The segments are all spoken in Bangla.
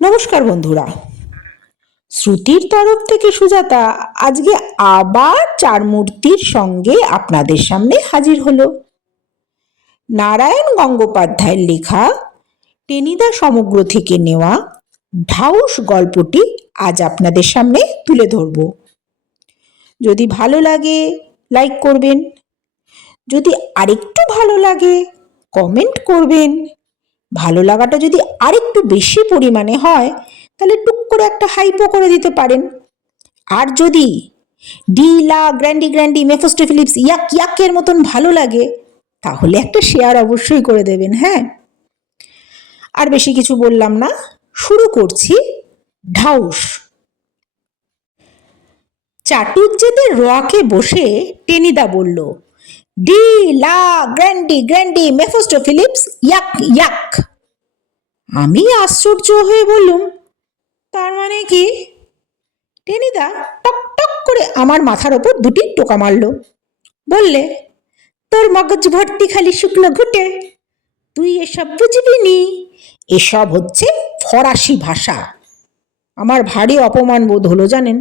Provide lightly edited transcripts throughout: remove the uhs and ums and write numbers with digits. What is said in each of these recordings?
নমস্কার বন্ধুরা, শ্রুতির তরফ থেকে সুজাতা আজকে আবার চার মূর্তির সঙ্গে আপনাদের সামনে হাজির হলো। নারায়ণ গঙ্গোপাধ্যায়ের লেখা টেনিদা সমগ্র থেকে নেওয়া ঢাউস গল্পটি আজ আপনাদের সামনে তুলে ধরব। যদি ভালো লাগে লাইক করবেন, যদি আরেকটু ভালো লাগে কমেন্ট করবেন, ভালো লাগাটা যদি আরেকটু বেশি পরিমাণে হয় তাহলে টুক করে একটা হাইপও করে দিতে পারেন। আর যদি ডি লা গ্র্যান্ডি গ্র্যান্ডি মেফোস্টোফিলিপস ইয়াক ইয়াকের মতন ভালো লাগে তাহলে একটা শেয়ার অবশ্যই করে দেবেন। হ্যাঁ, আর বেশি কিছু বললাম না, শুরু করছি। ঢাউস। চাটুজ্জেদের রোয়াকে বসে টেনিদা বলল, ডি লা গ্র্যান্ডি গ্র্যান্ডি মেফোস্টোফিলিপস ইয়াক ইয়াক। আমি আশ্চর্য হয়ে বললুম, তার মানে কি? টেনিদা টক টক করে আমার মাথার ওপর দুটি টোকা মারল। বললে, তোর মগজ ভর্তি খালি শুকনো ঘুটে, তুই এসব বুঝবি নি, এসব হচ্ছে ফরাসি ভাষা। আমার ভারী অপমান বোধ হলো জানেন।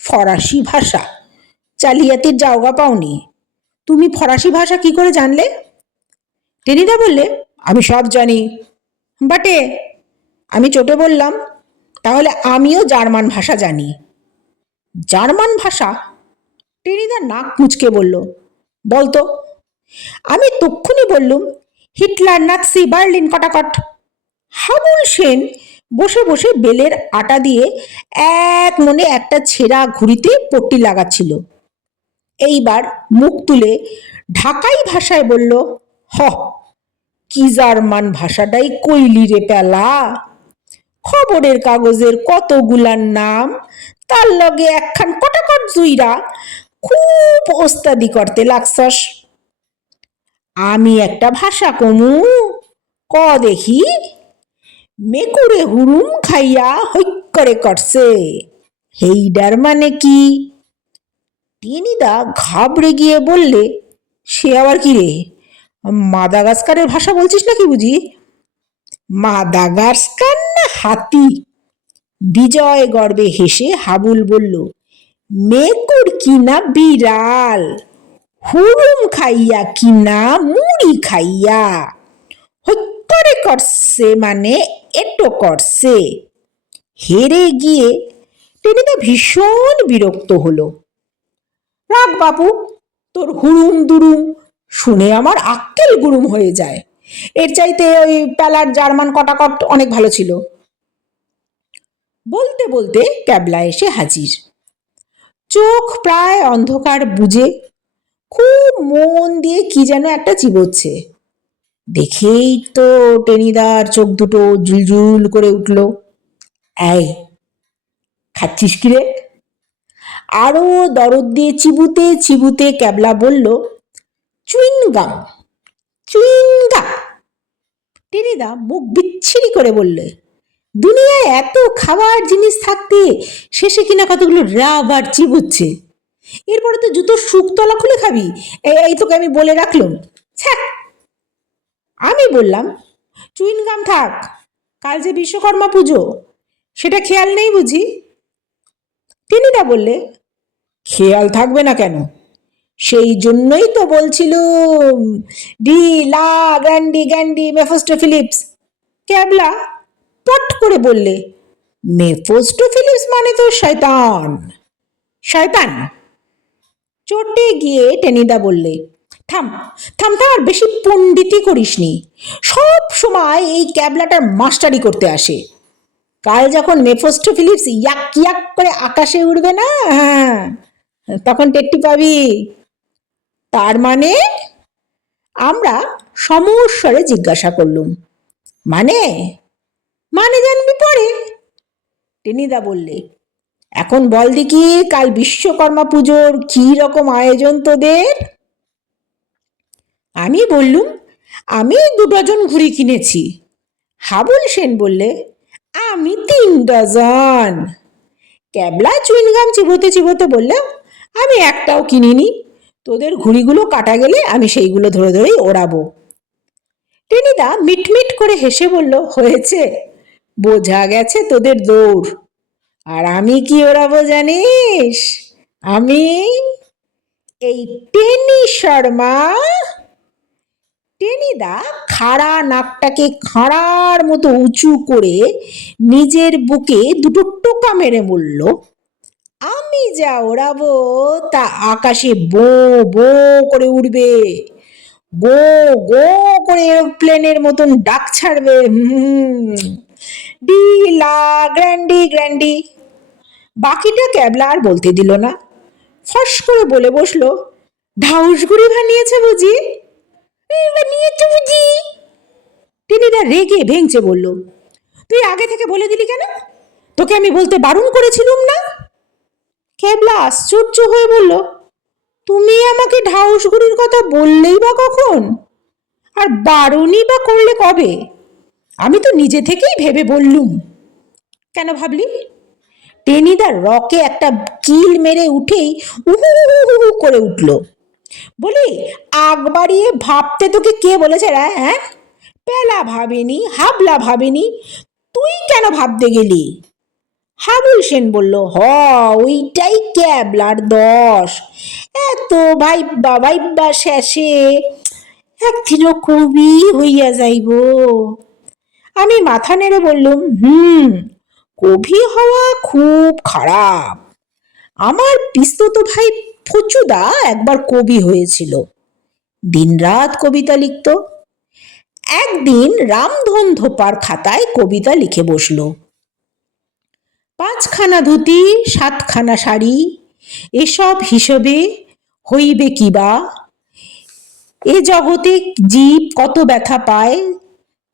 ফরাসি ভাষা? জালিয়াতির জাওগা পাওনি। তুমি ফরাসি ভাষা কি করে জানলে? টেনিদা বললে, আমি সব জানি। বাটে? আমি চটে বললাম, তাহলে আমিও জার্মান ভাষা জানি। জার্মান ভাষা? টেনিদা নাক মুচকে বলল, বলতো। আমি তক্ষুনি বললুম, হিটলার, নাৎসি, বার্লিন, কটাকট। হাবুল সেন বসে বসে বেলের আটা দিয়ে এক মনে একটা ছেঁড়া ঘুড়িতে পট্টি লাগাচ্ছিল। এইবার মুখ তুলে ঢাকাই ভাষায় বলল, হ, কি জার্মান ভাষাটাই কইলি রে পেলা। খবরের কাগজের কতগুলার নাম, তার লগে একখান কটাকট জুইরা খুব ওস্তাদি করতে লাগছস। আমি একটা ভাষা কমু, ক দেখি। মেকুরে হুড়ুম খাইয়া হৈক করে করছে, হেইডার মানে কি? টেনিদা ঘাবড়ে গিয়ে বললে, সে আবার কি রে? মাদাগাস্কারের ভাষা বলছিস নাকি বুঝি? মাদাগাস্কার না হাতি? বিজয় গর্বে হেসে হাবুল বলল, মেকুর কিনা বিড়াল, হুড়ুম খাইয়া কিনা মুড়ি খাইয়া। হত্যরে করছে মানে এটো করছে। হেরে গিয়ে টেনিদা ভীষণ বিরক্ত হলো। রাখ বাপু, তোর হুড়ুম দুরুম শুনে আমার আক্কেল গুরুম হয়ে যায়। এর চাইতে ওই পেলার জার্মান কটাকট অনেক ভালো ছিল। বলতে বলতে ক্যাবলা এসে হাজির। চোখ প্রায় অন্ধকার বুঝে খুব মন দিয়ে কি যেন একটা চিবোচ্ছে। দেখেই তো টেনিদার চোখ দুটো জুলজুল করে উঠল। এই, খাচ্ছিস কি রে? আরো দরদ দিয়ে চিবুতে চিবুতে ক্যাবলা বলল, চুইনগাম। চুইনগাম? টেনিদা মুখ বিচ্ছিরি করে বললে, দুনিয়ায় এত খাবার জিনিস থাকতে শেষে কিনা কতগুলো রাবার চিবুচ্ছে। এরপরে তো জুতোর শুকতলা খুলে খাবি, এই তোকে আমি বলে রাখলাম। ছ্যা! আমি বললাম, চুইনগাম থাক, কাল যে বিশ্বকর্মা পুজো, সেটা খেয়াল নেই বুঝি? টেনিদা বললে, খেয়াল থাকবে না কেন? সেই জন্যই তো বলছিলুম, ডি লা গ্র্যান্ডি গ্র্যান্ডি মেফোস্টোফিলিপস। ক্যাবলা পট করে বললে, মেফোস্টোফিলিপস মানে তো শয়তান। শয়তান? চটে গিয়ে টেনিদা বললে, থাম থাম থাম, আর বেশি পণ্ডিতি করিসনি। সব সময় এই ক্যাবলাটার মাস্টারি করতে আসে। কাল যখন মেফোস্টোফিলিপস ইয়াক ইয়াক করে আকাশে উড়বে না, হ্যাঁ, তখন টেট্টি পাবি। তার মানে? আমরা সমস্বরে জিজ্ঞাসা করলুম। মানে? মানে জানবি পরে। টেনিদা বললে, এখন বল দেখি, কাল বিশ্বকর্মা পুজোর কি রকম আয়োজন তোদের? আমি বললুম, আমি 2 ডজন ঘুড়ি কিনেছি। হাবুল সেন বললে, আমি 3 ডজন। ক্যাবলা চুইনগাম চিবোতে চিবোতে বললে, আমি একটাও কিনিনি। তোদের ঘুড়িগুলো কাটা গেলে আমি সেইগুলো ধরে ধরেই ওড়াবো। টেনিদা মিটমিট করে হেসে বলল, হয়েছে, বোঝা গেছে তোদের দৌড়। আর আমি কি ওড়াবো জানিস? আমি এই টেনি শর্মা। টেনিদা খাড়া নাকটাকে খাঁড়ার মতো উঁচু করে নিজের বুকে দুটো টোকা মেরে বলল, আমি যা ওড়াবো তা আকাশে বো বো করে উড়বে, গো গো করে এরোপ্লেনের মতন ডাক ছাড়বে। De la Grande Grande. বাকিটা ক্যাবলা আর বলতে দিল না, ফস করে বলে বসলো, ঢাউসগুড়ি বানিয়েছে বুঝি? বানিয়েছে বুঝি? টেনিদা রেগে ভেঙচে বলল, তুই আগে থেকে বলে দিলি কেন? তোকে আমি বলতে বারণ করেছিলুম না? ক্যাবলা আশ্চর্য হয়ে বলল, তুমি আমাকে ঢাউসগুড়ির কথা বললেই বা কখন? আর বারণই বা করলে কবে? আমি তো নিজে থেকেই ভেবে বললুম। কেন ভাবলি? টেনিদার রকে একটা কিল মেরে উঠেই উহু উহু করে উঠল। বলি, আগ বাড়িয়ে ভাবতে তোকে কে বলেছে রে? হ্যাঁ, পেলা ভাবেনি, হাবলা ভাবেনি, তুই কেন ভাবতে গেলি? হাবুল সেন বলল, ওইটাই ক্যাবলার দোষ। এত ভাইবা ভাইবা শেষে একদিনও কবি হইয়া যাইব। আমি মাথা নেড়ে বললুম, কবি হওয়া খুব খারাপ। আমার পিস্তত ভাই ফচুদা একবার কবি হয়েছিল, দিনরাত কবিতা লিখত। একদিন রামধন ধোপার খাতায় কবিতা লিখে বসলো, 5খানা ধুতি 7খানা শাড়ি, এসব হিসেবে হইবে কিবা? এ জগতে জীব কত ব্যথা পায়,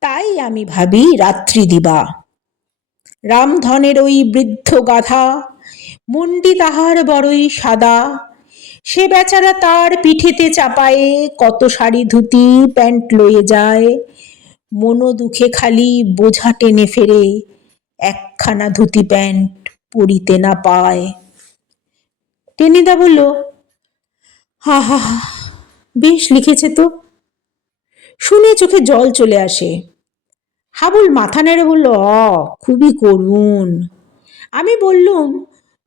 তাই আমি ভাবি রাত্রি দিবা। রামধনের ওই বৃদ্ধ গাধা, মুন্ডি তাহার বড়ই সাদা, সে বেচারা তার পিঠেতে চাপায়ে কত শাড়ি ধুতি প্যান্ট লয়ে যায়, মনো দুঃখে খালি বোঝা টেনে ফেরে, একখানা ধুতি প্যান্ট পরিতে না পায়। টেনিদা বলল, হা হা হা, বেশ লিখেছে তো। শুনে চোখে জল চলে আসে। হাবুল মাথা নেড়ে বলল, খুবই করুণ। আমি বললুম,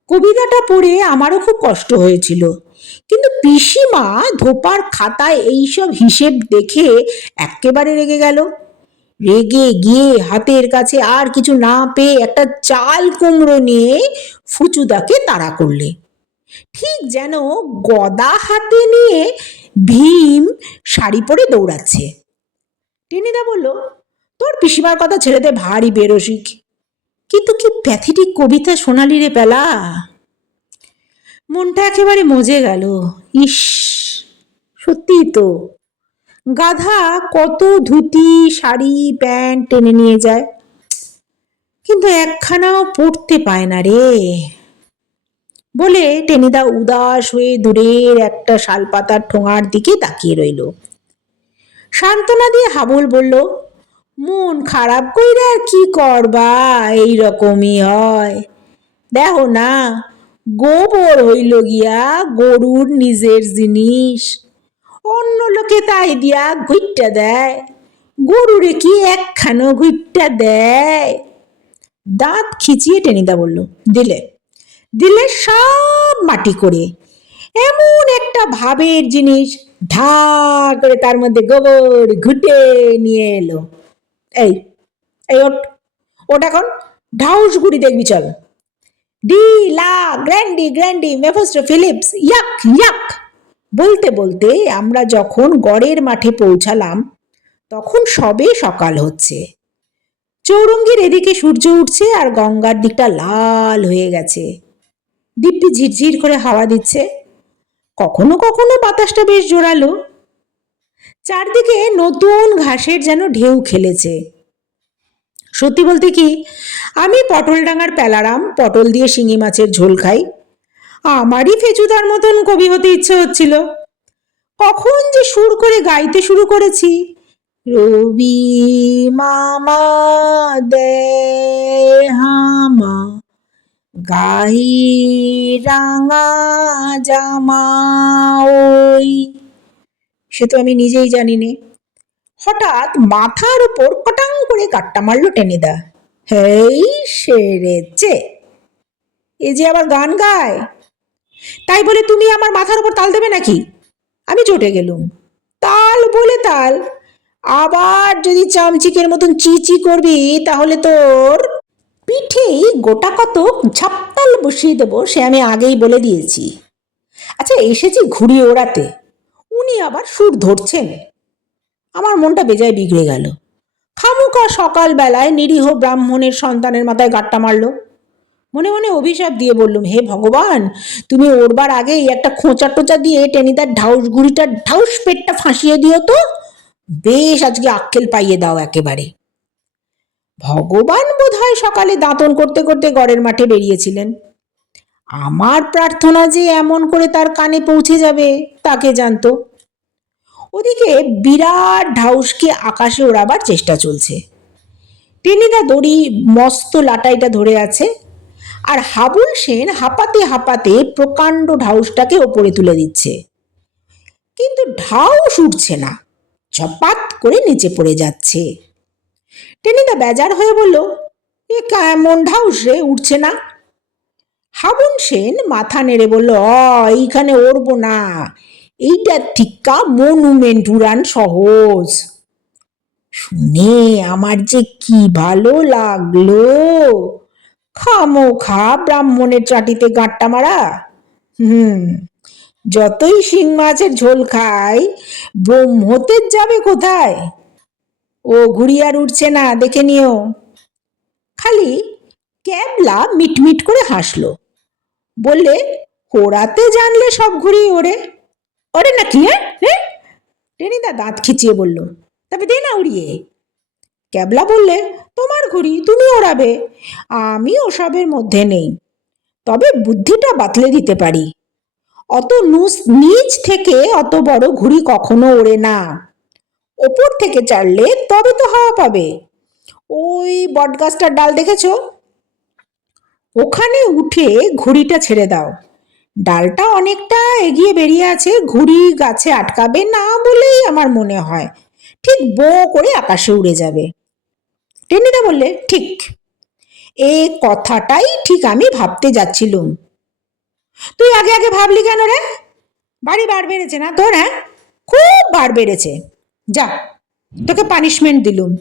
কবিতাটা পড়ে আমারও খুব কষ্ট হয়েছিল, কিন্তু পিসিমা ধোপার খাতায় এইসব হিসেব দেখে একেবারে রেগে গেল। রেগে গিয়ে হাতের কাছে আর কিছু না পেয়ে একটা চাল কুমড়ো নিয়ে ফুচুদাকে তাড়া করলে, ঠিক যেন গদা হাতে নিয়ে ভীম শাড়ি পরে দৌড়াচ্ছে। টেনিদা বলল, তোর পিসিমার কথা ছেড়ে দে, ভারী বেরসিক। কিন্তু কি প্যাথেটিক কবিতা শোনালি রে পেলা। মনটা একেবারে মজে গেল। ইস, সত্যিই তো, গাধা কত ধুতি শাড়ি প্যান্ট টেনে নিয়ে যায়, কিন্তু একখানাও পড়তে পায় না রে। বলে টেনিদা উদাস হয়ে দূরের একটা শালপাতার ঠোঙার দিকে তাকিয়ে রইল। সান্ত্বনা দিয়ে হাবুল বলল, মন খারাপ কইরা আর কি করবা, এই রকমই হয়। দেখো না, গোবর হইল গিয়া গরুর নিজের জিনিস, অন্য লোকে তাই দিয়া ঘুইট্টা দেয়, গরুরে কি একখানো ঘুইট্টা দেয়? দাঁত খিচিয়ে টেনিদা বলল, দিলে দিলে সব মাটি করে, এমন একটা ভাবের জিনিস, ঢা করে তার মধ্যে গোবর ঘুটে নিয়ে এলো। এই এই ওট, ওটা এখন ঢাউসগুড়ি দেখবি চল। De la Grande Grande মেফোস্টো Philips, ইয়াক ইয়াক। বলতে বলতে আমরা যখন গড়ের মাঠে পৌঁছালাম তখন সবে সকাল হচ্ছে। চৌরঙ্গির এদিকে সূর্য উঠছে আর গঙ্গার দিকটা লাল হয়ে গেছে। দিব্যি ঝিরঝির করে হাওয়া দিচ্ছে, কখনো কখনো বাতাসটা বেশ জোরালো। চারদিকে নতুন ঘাসের যেন ঢেউ খেলেছে। সত্যি বলতে কি, আমি পটলডাঙ্গার পেলারাম পটল দিয়ে শিঙি মাছের ঝোল খাই। আমারই ফেচুদার মতন কবি হতে ইচ্ছে হচ্ছিল। কখন যে সুর করে গাইতে শুরু করেছি, রবি মামা দে হামা গাই রাঙা জামা, ওই সে তো আমি নিজেই জানি নে। হঠাৎ মাথার উপর কটাং করে গাট্টা মারল টেনিদা। এই সেরেছে, এ যে আবার গান গায়। তাই বলে তুমি আমার মাথার উপর তাল দেবে নাকি? আমি চটে গেলুম। তাল বলে তাল, আবার যদি চামচিকের মতন চিচি করবি তাহলে তোর পিঠেই গোটা কতক ঝাপতাল বসিয়ে দেবো, সে আমি আগেই বলে দিয়েছি। আচ্ছা, এসেছি ঘুড়ি ওড়াতে, উনি আবার সুর ধরছেন। আমার মনটা বেজায় বিগড়ে গেল। খামুকা সকালবেলায় নিরীহ ব্রাহ্মণের সন্তানের মাথায় গাঁটটা মারল। মনে মনে অভিশাপ দিয়ে বললুম, হে ভগবান, তুমি ওরবার আগেই একটা খোঁচা টোচা দিয়ে টেনিদার ঢাউস ঘুড়িটার ঢাউস পেটটা ফাঁসিয়ে দিও তো, বেশ আজকে আক্কেল পাইয়ে দাও একেবারে। ভগবান বোধহয় সকালে দাঁতন করতে করতে গড়ের মাঠে বেরিয়েছিলেন। আমার প্রার্থনা যে এমন করে তার কানে পৌঁছে যাবে তাকে জানতো। ওদিকে বিরাট ঢাউসকে আকাশে ওড়াবার চেষ্টা চলছে। টেনিদা দড়ি মস্ত লাটাইটা ধরে আছে, আর হাবুল সেন হাঁপাতে হাঁপাতে প্রকাণ্ড ঢাউসটাকে ওপরে তুলে দিচ্ছে। কিন্তু ঢাউস উঠছে না, ঝপাত করে নিচে পড়ে যাচ্ছে। টেনিদা বেজার হয়ে বলল, এ কেমন ঢাউস রে, উঠছে না। হাবুল সেন মাথা নেড়ে বলল, এইখানে ওড়বো না, এইটা ঠিকা মনুমেন্ট উড়ান সহজ। শুনে আমার যে কি ভালো লাগলো। খামোখা ব্রাহ্মণের চাটিতে গাঁটটা মারা। যতই শিং মাছের ঝোল খাই, ব্রহ্মতের যাবে কোথায়? ও ঘুড়ি আর উঠছে না, দেখে নিও। খালি ক্যাবলা মিটমিট করে হাসলো, বললে, ওড়াতে জানলে সব ঘুড়ি ওড়ে। ওরে নাকি? হ্যাঁ, টেনিদা দাঁত খিচিয়ে বলল, তবে দে না উড়িয়ে। ক্যাবলা বললে, তোমার ঘুড়ি তুমি ওড়াবে, আমি ওসবের মধ্যে নেই, তবে বুদ্ধিটা বাতলে দিতে পারি। অত নিচ থেকে অত বড় ঘুড়ি কখনো ওড়ে না, ওপর থেকে চাড়লে তবে তো হাওয়া পাবে। ওই বটগাছটার ডাল দেখেছো? ওখানে উঠে ঘুড়িটা ছেড়ে দাও। ডালটা অনেকটা এগিয়ে বেরিয়ে আছে, ঘুড়ি গাছে আটকাবে না বলেই আমার মনে হয়, ঠিক বো করে আকাশে উড়ে যাবে। টেনিদা বললে, ঠিক, এ কথাটাই ঠিক আমি ভাবতে যাচ্ছিলুম। তুই আগে আগে ভাবলি কেন রে? বাড়ি বার বেড়েছে না তোর? হ্যাঁ, খুব বার বেড়েছে। যা, তোকে পানিশমেন্ট দিলুম,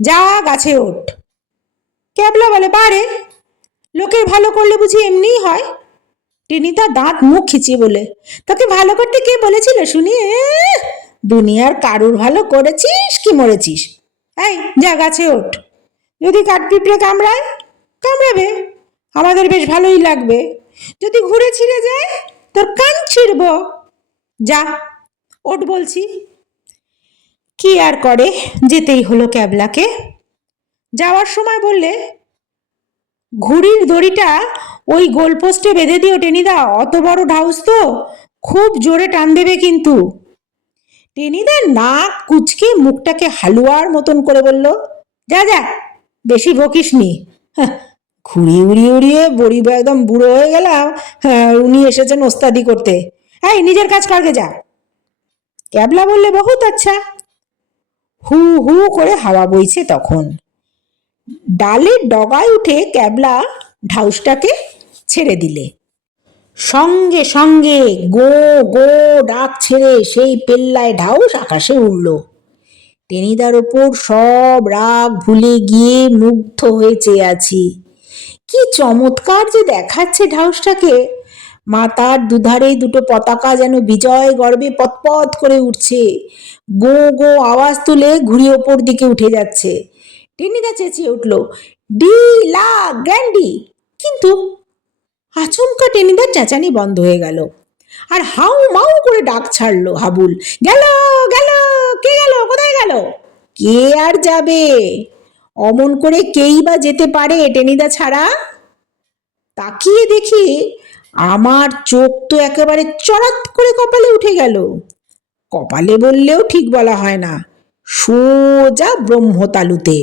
যা গাছে ওঠ। ক্যাবলা বলে, বারে, লোকের ভালো করলে বুঝি এমনিই হয়? টেনিদা দাঁত মুখ খিচিয়ে বলে, তোকে ভালো করতে কে বলেছিল শুনি? দুনিয়ার কারুর ভালো করেছিস কি মরেছিস? এই যা গাছে ওঠ। যদি কাঠপিঁপড়ে কামড়ায়, কামড়াবে, আমাদের বেশ ভালোই লাগবে। যদি ঘুরে ছিঁড়ে যায়, তোর কান ছিঁড়ব। যা, ওঠ বলছি। কি আর করে, যেতেই হলো ক্যাবলাকে। যাওয়ার সময় বললে, ঘুড়ির দড়িটা ওই গোলপোস্টে বেঁধে দিও টেনিদা, অত বড় ঢাউস তো, খুব জোরে টান দেবে কিন্তু। টেনিদা নাক কুচকে মুখটাকে হালুয়ার মতন করে বলল, যা যা, বেশি বকিস নি। ঘুড়ি উড়িয়ে উড়িয়ে বড়ি একদম বুড়ো হয়ে গেলাম, উনি এসেছেন ওস্তাদি করতে। এই নিজের কাজ করকে যা। ক্যাবলা বললে, বহুত আচ্ছা। হু হু করে হাওয়া বইছে তখন। ডালের ডগায় উঠে ক্যাবলা ঢাউসটাকে ছেড়ে দিলে। সঙ্গে সঙ্গে গো গো ডাক ছেড়ে সেই পেল্লায় ঢাউস আকাশে উড়ল। টেনিদার ওপর সব রাগ ভুলে গিয়ে মুগ্ধ হয়ে চেয়ে আছি। কি চমৎকার যে দেখাচ্ছে ঢাউসটাকে! মাথার দুধারে দুটো পতাকা যেন বিজয় গর্বে পতপত করে উঠছে, গো গো আওয়াজ তুলে ঘুড়ি ওপর দিকে উঠে যাচ্ছে। টেনিদা চেঁচিয়ে উঠল, ডি লা গ্র্যান্ডি। কিন্তু আচমকা টেনিদার চেঁচানি বন্ধ হয়ে গেল, আর হাউ মাউ করে ডাক ছাড়লো হাবুল, গেল গেল, কে গেল, কোথায় গেল? কে আর যাবে? অমন করে কেই বা যেতে পারে টেনিদা ছাড়া? তাকিয়ে দেখি আমার চোখ তো একেবারে চড়াত করে কপালে উঠে গেল। কপালে বললেও ঠিক বলা হয় না, সোজা ব্রহ্মতালুতে।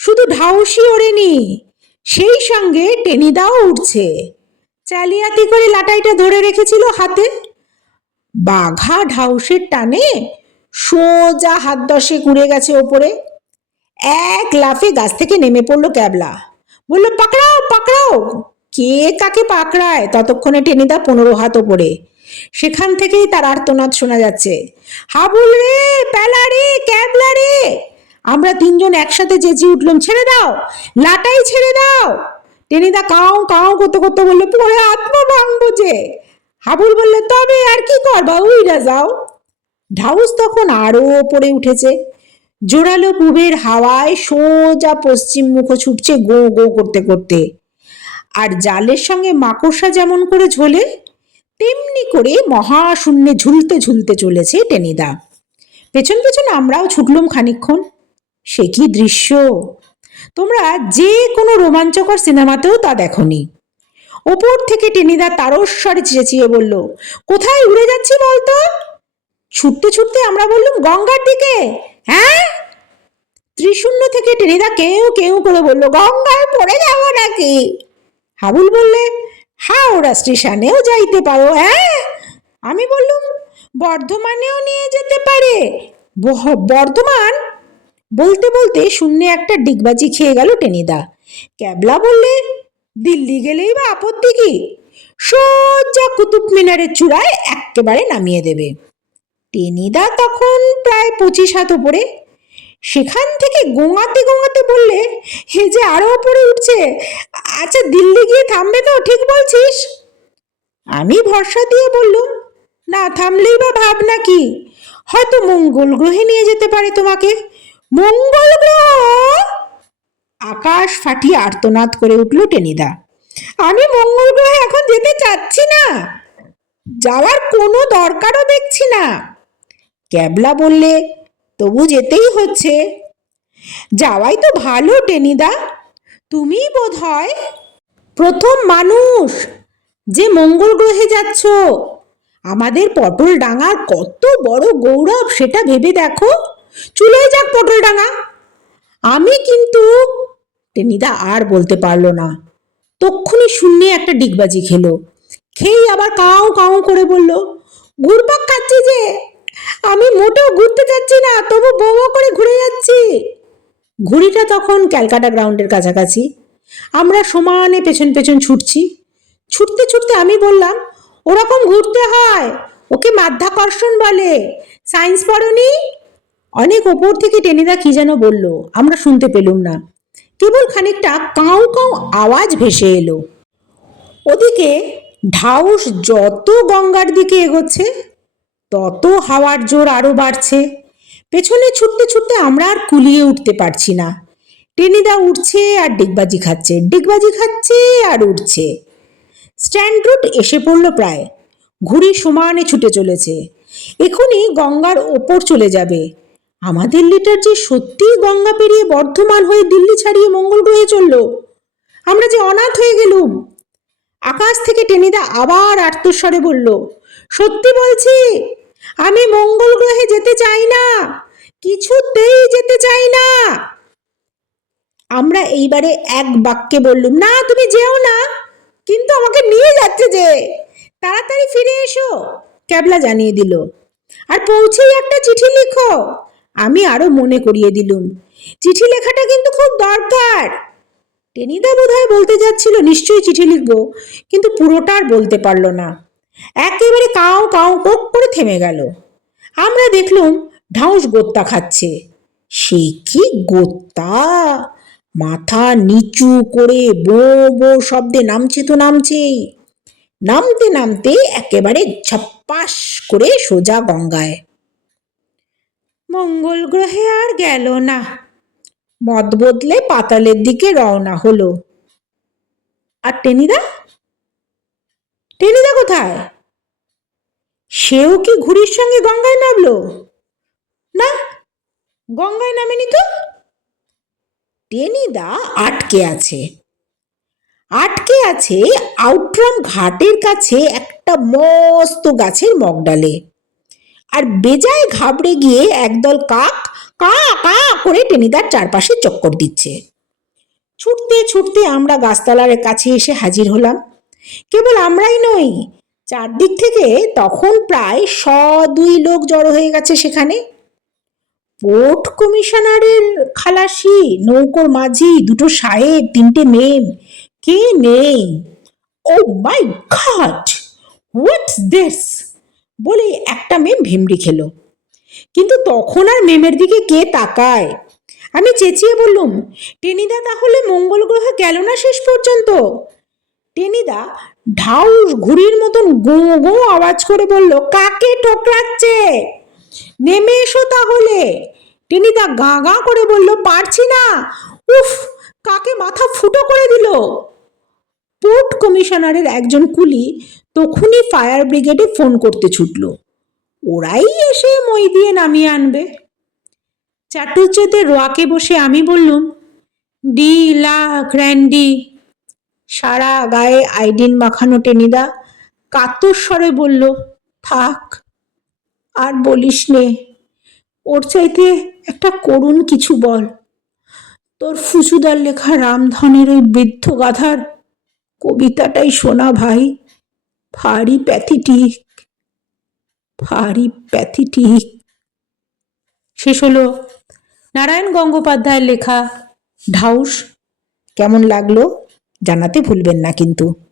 শুধু ঢাউসই ওড়েনি, সেই সঙ্গে টেনিদাও উঠছে। চালিয়াতি করে লাটাইটা ধরে রেখেছিল হাতে। বাঘা ঢাউসের টানে সোজা হাত দশেক উড়ে গেছে ওপরে। এক লাফে গাছ থেকে নেমে পড়লো ক্যাবলা, বলল পাকড়াও পাকড়াও। কে কাকে পাকড়ায় ততক্ষণে টেনিদা 15 হাত ওপরে। সেখান থেকেই তার আর্তনাদ শোনা যাচ্ছে, হাবুল রে, প্যালা রে, ক্যাবলা রে। আমরা তিনজন একসাথে চেঁচিয়ে উঠলাম, ছেড়ে দাও, লাটাই ছেড়ে দাও। টেনিদা কাউ কাউ করতে করতে বললো, পরে আত্মা ভাঙবো যে। হাবুল বললে, তবে আর কি করবা, উইরা যাও। ঢাউস তখন আরো ওপরে উঠেছে, জোরালো পূবের হাওয়ায় সোজা পশ্চিম মুখ ছুটছে গো গো করতে করতে। আর জালের সঙ্গে মাকড়সা যেমন করে ঝোলে, তেমনি করে মহাশূন্যে ঝুলতে ঝুলতে চলেছে টেনিদা। পেছন পেছন আমরাও ছুটলুম খানিকক্ষণ। সে কি দৃশ্য! তোমরা যে কোনো রোমাঞ্চকর সিনেমাতেও তা দেখনি। ওপর থেকে টেনিদা তারস্বরে চেঁচিয়ে বলল, কোথায় উড়ে যাচ্ছি বলতো? ছুটতে ছুটতে আমরা বললুম, গঙ্গার দিকে। হ্যাঁ? ত্রিশূন্য থেকে টেনিদা কেউ কেউ করে বলল, গঙ্গায় পড়ে যাবো নাকি? হাবুল বললে, হাওড়া স্টেশনেও যাইতে পারো। হ্যাঁ? আমি বললুম, বর্ধমানেও নিয়ে যেতে পারে। বর্ধমান? বলতে বলতে শূন্যে একটা ডিগবাজি খেয়ে গেল টেনিদা। ক্যাবলা বললে, দিল্লি গেলেই বা আপত্তি কি? সোজা কুতুব মিনারের চূড়ায় একেবারে নামিয়ে দেবে। টেনিদা তখন প্রায় 25 হাত ওপরে। সেখান থেকে গোঙাতে গোঙাতে বললে, হে যে আরো ওপরে উঠছে। আচ্ছা, দিল্লি গিয়ে থামবে তো, ঠিক বলছিস? আমি ভরসা দিয়ে বললুম, না থামলেই বা ভাবনা কি, হয়তো মঙ্গল গ্রহে নিয়ে যেতে পারে তোমাকে। মঙ্গল গ্রহ? আকাশ ফাটিয়ে আর্তনাদ করে উঠল টেনিদা। আমি মঙ্গল গ্রহে এখন যেতে চাচ্ছি না, যাওয়ার কোনো দরকারও দেখছি না। ক্যাবলা বললে, তবু যেতেই হচ্ছে। যাওয়াই তো ভালো টেনিদা, তুমি বোধ হয় প্রথম মানুষ যে মঙ্গল গ্রহে যাচ্ছ। আমাদের পটল ডাঙার কত বড় গৌরব সেটা ভেবে দেখো। চুলোয় যাক পটল ডাঙা। আমি কিন্তু। টেনিদা আর বলতে পারলো না। তক্ষুনি শূন্যে একটা ডিগবাজি খেলো। খেয়েই আবার কাউ কাউ করে বলল, ঘুরপাক খাচ্ছি যে। আমি মোটেও ঘুরতে যাচ্ছি না, তবু বউ করে ঘুরে যাচ্ছি। ঘুড়িটা তখন ক্যালকাটা গ্রাউন্ডের কাছাকাছি। আমরা সমানে পেছন পেছন ছুটছি। ছুটতে ছুটতে আমি বললাম, ওরকম ঘুরতে হয়, ওকে মাধ্যাকর্ষণ বলে। সায়েন্স পড়নি? অনেক ওপর থেকে টেনিদা কি যেন বলল, আমরা শুনতে পেলুম না। কেবল খানিকটা কাউ কাউ আওয়াজ ভেসে এলো। ওদিকে ঢাউস যত গঙ্গার দিকে এগোচ্ছে, তত হাওয়ার জোর আরো বাড়ছে। পেছনে ছুটতে ছুটতে আমরা আর কুলিয়ে উঠতে পারছি না। টেনিদা উঠছে আর ডিগবাজি খাচ্ছে, ডিগবাজি খাচ্ছে আর উঠছে। স্ট্যান্ড রুট এসে পড়ল প্রায়। ঘুড়ি সমানে ছুটে চলেছে, এখনই গঙ্গার ওপর চলে যাবে। আমাদের লিটার যে সত্যিই গঙ্গা পেরিয়ে বর্ধমান হয়ে দিল্লি ছাড়িয়ে মঙ্গল গ্রহে চলল। আমরা যে অনাথ হয়ে গেলুম। আকাশ থেকে টেনিদা আবার আর্তস্বরে বলল, সত্যি বলছি, আমি মঙ্গল গ্রহে যেতে চাই না, কিছুতেই যেতে চাই না। আমরা এইবারে এক বাক্যে বললুম, না তুমি যেও না, কিন্তু আমাকে নিয়ে যাচ্ছে যে, তাড়াতাড়ি ফিরে এসো। ক্যাবলা জানিয়ে দিল, আর পৌঁছেই একটা চিঠি লিখো। আমি আরো মনে করিয়ে দিলুম, চিঠি লেখাটা কিন্তু খুব দরকার। টেনিদা বোধহয় বলতে যাচ্ছিল নিশ্চয়ই চিঠি লিখবো, কিন্তু পুরোটা আর বলতে পারলো না। একেবারে কাউ কাউ কোক করে থেমে গেল। আমরা দেখলুম ঢাউস গোত্তা খাচ্ছে। সে কি গোত্তা! মাথা নিচু করে বো বো শব্দে নামছে তো নামছেই। নামতে নামতে একেবারে ঝপাস করে সোজা গঙ্গায়। মঙ্গল গ্রহে আর গেল না, মত বদলে পাতালের দিকে রওনা হলো। আর টেনিদা? টেনিদা কোথায়? সেও কি ঘুড়ির সঙ্গে গঙ্গায় নামলো? না, গঙ্গায় নামেনি তো। টেনিদা আটকে আছে, আটকে আছে আউটরাম ঘাটের কাছে একটা মস্ত গাছের মগডালে। আর বেজায় ঘাবড়ে গিয়ে একদল কাক কা কা করে টেনিদার চারপাশে চক্কর দিচ্ছে। ছুটতে ছুটতে আমরা গাছতলার কাছে এসে হাজির হলাম। কেবল আমরাই নই, চারদিক থেকে তখন প্রায় 100-2 লোক জড়ো হয়ে গেছে সেখানে। পোর্ট কমিশনারের খালাসি, নৌকোর মাঝি, দুটো সাহেব, তিনটে মেম, কে নেই? ও মাই গড, হোয়াটস দিস বলে একটা মেম ভেমড়ি খেলো। কিন্তু তখন আর মেমের দিকে কে তাকায়? আমি চেঁচিয়ে বললুম, টেনিদা তাহলে মঙ্গল গ্রহে গেল না শেষ পর্যন্ত? টেনিদা ঢাউস ঘুড়ির মতন গো গো আওয়াজ করে বলল, কাকে ঠোকরাচ্ছে? নেমে এসো তাহলে। টেনিদা গা গা করে বলল, পারছি না, উফ, কাকে মাথা ফুটো করে দিল। পোর্ট কমিশনারের একজন কুলি তখনই ফায়ার ব্রিগেডে ফোন করতে ছুটল। ওরাই এসে মই দিয়ে নামিয়ে আনবে। চাটুজ্যেদের রোয়াকে বসে আমি বললুম, ডি লা গ্র্যান্ডি। সারা গায়ে আইডিন মাখানো টেনিদা কাতর স্বরে বলল, থাক, আর বলিস নে, ওর চাইতে একটা করুণ কিছু বল। তোর ফুচুদার লেখা রামধনের ওই বৃদ্ধ গাধার কবিতাটাই শোনা ভাই, ভারী প্যাথেটিক, ভারী প্যাথেটিক। শেষ হলো নারায়ণ গঙ্গোপাধ্যায়ের লেখা ঢাউস। কেমন লাগলো জানাতে ভুলবেন না কিন্তু।